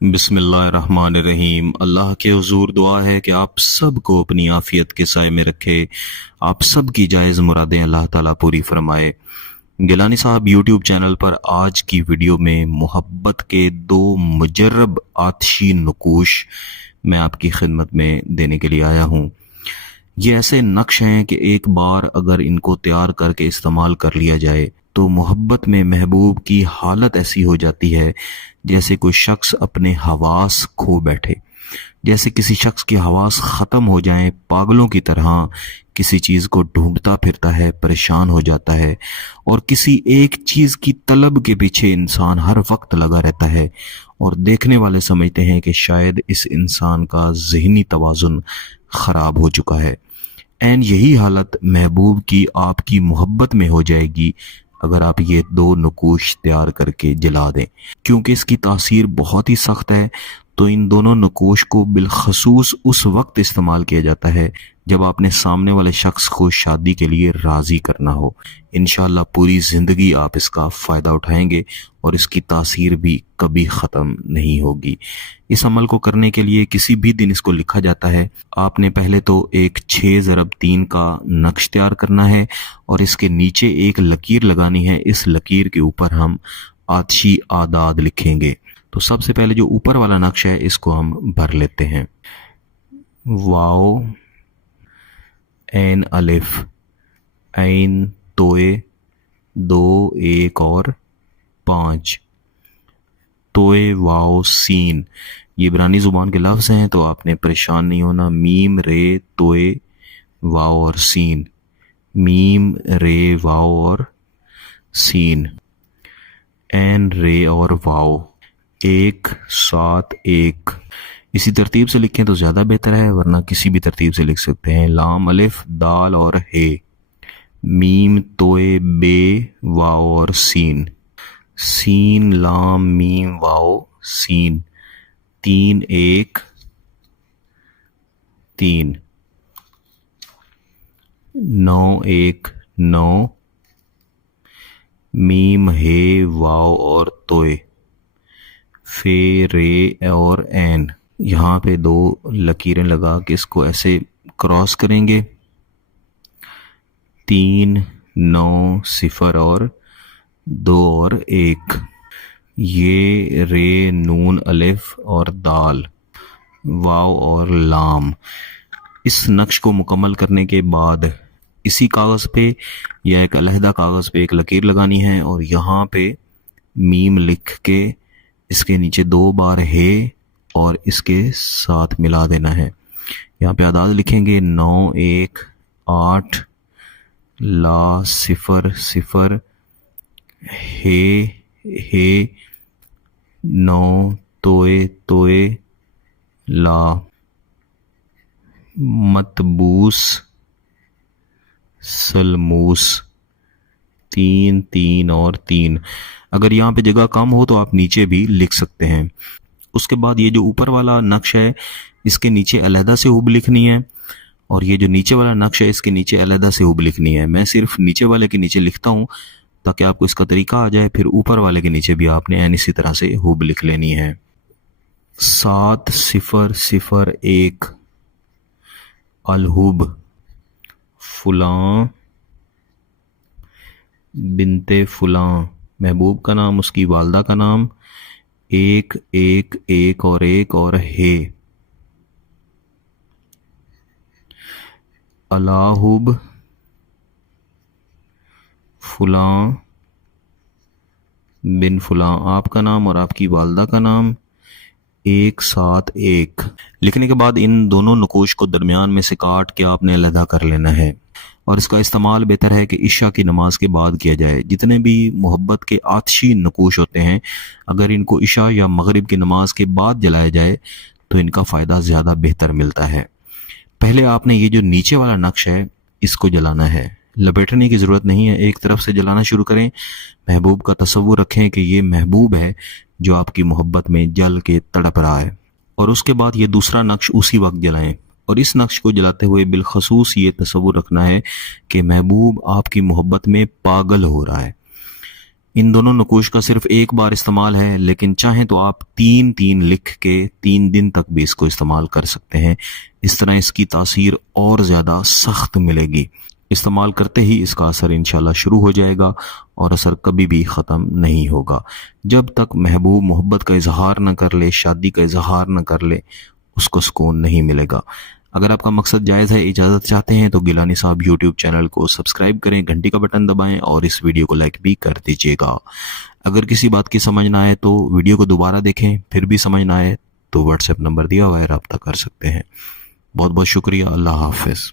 बिस्मिल्लाहिर्रहमानिर्रहीम। अल्लाह के हुजूर दुआ है कि आप सब को अपनी आफियत के साए में रखे, आप सब की जायज़ मुरादें अल्लाह ताला पूरी फरमाए। गिलानी साहब यूट्यूब चैनल पर आज की वीडियो में मोहब्बत के दो मुजर्रब आतिशी नकूश मैं आपकी खिदमत में देने के लिए आया हूँ। ये ऐसे नक्श हैं कि एक बार अगर इनको तैयार करके इस्तेमाल कर लिया जाए तो मोहब्बत में महबूब की हालत ऐसी हो जाती है जैसे कोई शख्स अपने हवास खो बैठे, जैसे किसी शख्स की हवास ख़त्म हो जाए, पागलों की तरह किसी चीज़ को ढूंढता फिरता है, परेशान हो जाता है और किसी एक चीज़ की तलब के पीछे इंसान हर वक्त लगा रहता है और देखने वाले समझते हैं कि शायद इस इंसान का ज़हनी तवाज़ुन ख़राब हो चुका है। एंड यही हालत महबूब की आपकी मोहब्बत में हो जाएगी अगर आप ये दो नकूश तैयार करके जला दें। क्योंकि इसकी तासीर बहुत ही सख्त है, तो इन दोनों नकूश को बिलखसूस उस वक्त इस्तेमाल किया जाता है जब आपने सामने वाले शख्स को शादी के लिए राज़ी करना हो। इंशाअल्लाह पूरी ज़िंदगी आप इसका फ़ायदा उठाएंगे और इसकी तासीर भी कभी ख़त्म नहीं होगी। इस अमल को करने के लिए किसी भी दिन इसको लिखा जाता है। आपने पहले तो एक 6 × 3 का नक्श तैयार करना है और इसके नीचे एक लकीर लगानी है। इस लकीर के ऊपर हम आतिशी आदाद लिखेंगे। तो सबसे पहले जो ऊपर वाला नक्श है इसको हम भर लेते हैं। वाओ, एन अलिफ, ऐन तोए, 2 1 और 5, तोए वाओ सीन। ये इब्रानी ज़ुबान के लफ्ज़ हैं तो आपने परेशान नहीं होना। मीम रे तोए वाओ और सीन, मीम रे वाओ और सीन, एन रे और वाओ, 1 7 1। इसी तरतीब से लिखें तो ज़्यादा बेहतर है, वरना किसी भी तरतीब से लिख सकते हैं। लाम अलिफ दाल और हे, मीम तोए बे वाओ और सीन, सीन लाम मीम वाओ सीन, 3 1 3, 9 1 9, मीम हे वाओ और तोए, फे रे और एन। यहाँ पे 2 लकीरें लगा के इसको ऐसे क्रॉस करेंगे। 3 9 0 और 2 और 1। ये रे नून अलिफ और दाल, वाव और लाम। इस नक्श को मुकम्मल करने के बाद इसी कागज़ पे या एक अलहदा कागज़ पे एक लकीर लगानी है और यहाँ पे मीम लिख के इसके नीचे 2 बार है और इसके साथ मिला देना है। यहाँ पे आदाद लिखेंगे 9 1 8, ला 0 0, हे 9, तोए तोए, ला, मतबूस सलमूस, 3 3 और 3। अगर यहाँ पे जगह कम हो तो आप नीचे भी लिख सकते हैं। उसके बाद ये जो ऊपर वाला नक्श है इसके नीचे अलहदा से हुब लिखनी है और ये जो नीचे वाला नक्श है इसके नीचे अलहदा से हुब लिखनी है। मैं सिर्फ नीचे वाले के नीचे लिखता हूँ ताकि आपको इसका तरीका आ जाए, फिर ऊपर वाले के नीचे भी आपने इसी तरह से हुब लिख लेनी है। 7 0 0 1, अलहुब, फुलां बिनते फुलां, महबूब का नाम, उसकी वालदा का नाम, 1 1 1 और 1 और हे, अलाहुब, फुलां बिन फुलां, आपका नाम और आपकी वालदा का नाम, 1 7 1। लिखने के बाद इन दोनों नकूश को दरमियान में से काट के आपने अलहदा कर लेना है और इसका इस्तेमाल बेहतर है कि इशा की नमाज के बाद किया जाए। जितने भी मोहब्बत के आतिशी नकूश होते हैं अगर इनको इशा या मगरिब की नमाज के बाद जलाया जाए तो इनका फ़ायदा ज़्यादा बेहतर मिलता है। पहले आपने ये जो नीचे वाला नक्श है इसको जलाना है, लपेटने की ज़रूरत नहीं है, एक तरफ से जलाना शुरू करें। महबूब का तसव्वुर रखें कि ये महबूब है जो आपकी मोहब्बत में जल के तड़प रहा है और उसके बाद ये दूसरा नक्श उसी वक्त जलाएं। और इस नक्श को जलाते हुए बिलखसूस ये तसव्वुर रखना है कि महबूब आपकी मोहब्बत में पागल हो रहा है। ان دونوں نقوش کا صرف ایک بار استعمال ہے، لیکن چاہیں تو آپ 3 لکھ کے 3 دن تک بھی اس کو استعمال کر سکتے ہیں۔ اس طرح اس کی تاثیر اور زیادہ سخت ملے گی۔ استعمال کرتے ہی اس کا اثر انشاءاللہ شروع ہو جائے گا اور اثر کبھی بھی ختم نہیں ہوگا۔ جب تک محبوب محبت کا اظہار نہ کر لے، شادی کا اظہار نہ کر لے، اس کو سکون نہیں ملے گا۔ اگر آپ کا مقصد جائز ہے، اجازت چاہتے ہیں، تو گیلانی صاحب یوٹیوب چینل کو سبسکرائب کریں، گھنٹی کا بٹن دبائیں اور اس ویڈیو کو لائک بھی کر دیجیے گا۔ اگر کسی بات کی سمجھ نہ آئے تو ویڈیو کو دوبارہ دیکھیں، پھر بھی سمجھ نہ آئے تو واٹس ایپ نمبر دیا ہوا ہے، رابطہ کر سکتے ہیں۔ بہت بہت شکریہ، اللہ حافظ۔